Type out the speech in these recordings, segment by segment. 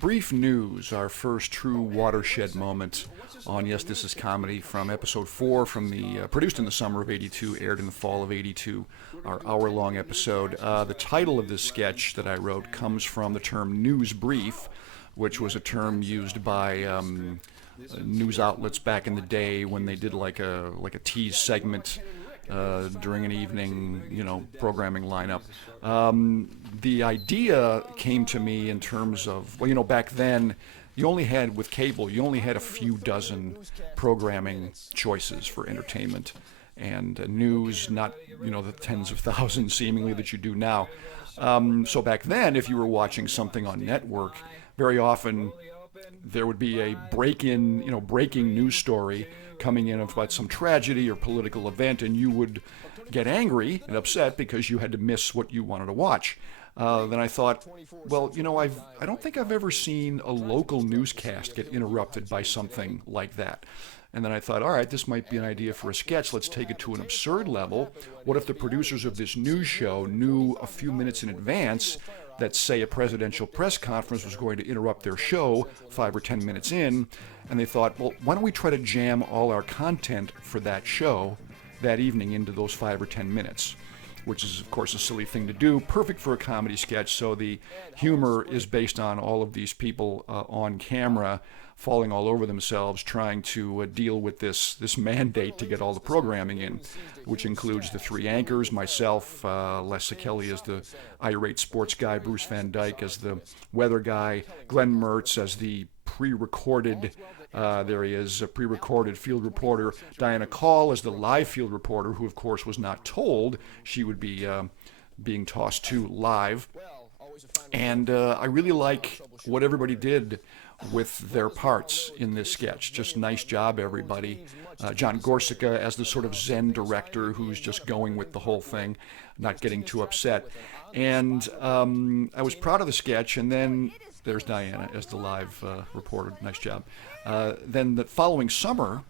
Brief news, our first true watershed moment on Yes, This Is Comedy from episode 4 from the produced in the summer of 82, aired in the fall of 82, our hour-long episode. The title of this sketch that I wrote comes from the term news brief, which was a term used by news outlets back in the day when they did like a tease segment during an evening, programming lineup. The idea came to me in terms of, back then, you only had a few dozen programming choices for entertainment and news, not, the tens of thousands seemingly that you do now. So back then, if you were watching something on network, very often there would be a breaking news story coming in about some tragedy or political event, and you would get angry and upset because you had to miss what you wanted to watch. Then I thought, well, I don't think I've ever seen a local newscast get interrupted by something like that. And then I thought, all right, this might be an idea for a sketch. Let's take it to an absurd level. What if the producers of this news show knew a few minutes in advance that, say, a presidential press conference was going to interrupt their show 5 or 10 minutes in, and they thought, well, why don't we try to jam all our content for that show that evening into those 5 or 10 minutes, which is, of course, a silly thing to do, perfect for a comedy sketch. So the humor is based on all of these people on camera falling all over themselves trying to deal with this mandate to get all the programming in, which includes the 3 anchors, myself, Les Szekely as the irate sports guy, Bruce Van Dyke as the weather guy, Glenn Mertz as the pre-recorded, there he is, a pre-recorded field reporter, Dianna Kall as the live field reporter, who of course was not told she would be being tossed to live. And I really like what everybody did with their parts in this sketch. Just nice job, everybody. John Gorczyca as the sort of Zen director who's just going with the whole thing, not getting too upset. And I was proud of the sketch, and then there's Dianna as the live reporter. Nice job. Then the following summer,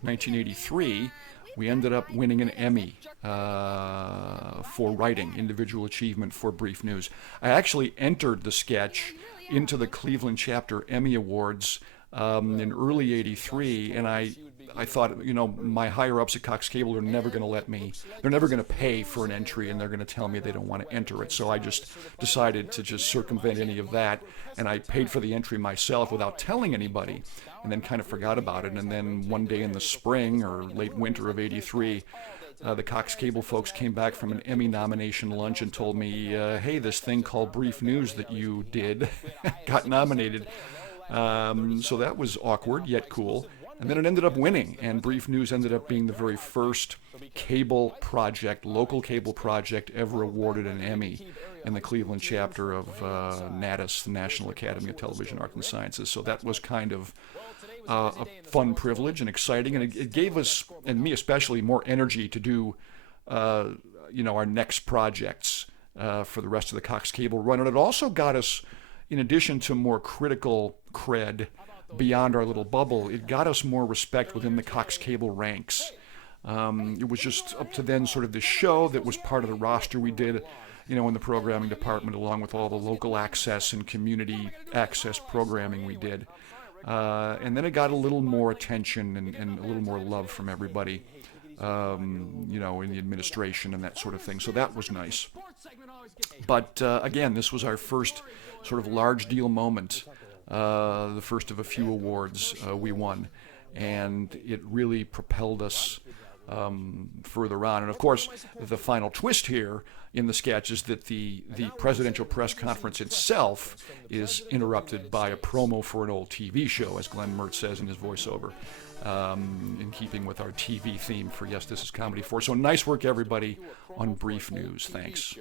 1983, we ended up winning an Emmy for writing, individual achievement for brief news. I actually entered the sketch into the Cleveland chapter Emmy Awards in early '83, and I thought, my higher-ups at Cox Cable are never going to let me, they're never going to pay for an entry, and they're going to tell me they don't want to enter it. So I just decided to just circumvent any of that, and I paid for the entry myself without telling anybody, and then kind of forgot about it. And then one day in the spring or late winter of '83, the Cox Cable folks came back from an Emmy nomination lunch and told me, hey, this thing called Brief News that you did got nominated. So that was awkward, yet cool. And then it ended up winning, and Brief News ended up being the very first local cable project ever awarded an Emmy in the Cleveland chapter of NATAS, the National Academy of Television Arts and Sciences. So that was kind of a fun privilege and exciting, and it gave us, and me especially, more energy to do, our next projects for the rest of the Cox Cable run. And it also got us, in addition to more critical cred beyond our little bubble, it got us more respect within the Cox Cable ranks. It was just up to then sort of this show that was part of the roster we did, in the programming department, along with all the local access and community access programming we did. And then it got a little more attention and a little more love from everybody, in the administration and that sort of thing. So that was nice. But again, this was our first sort of large deal moment, the first of a few awards we won. And it really propelled us further on. And of course, the final twist here in the sketch is that the presidential press conference itself is interrupted by a promo for an old TV show, as Glenn Mertz says in his voiceover, in keeping with our TV theme for Yes, This Is Comedy 4. So nice work, everybody, on Brief News. Thanks.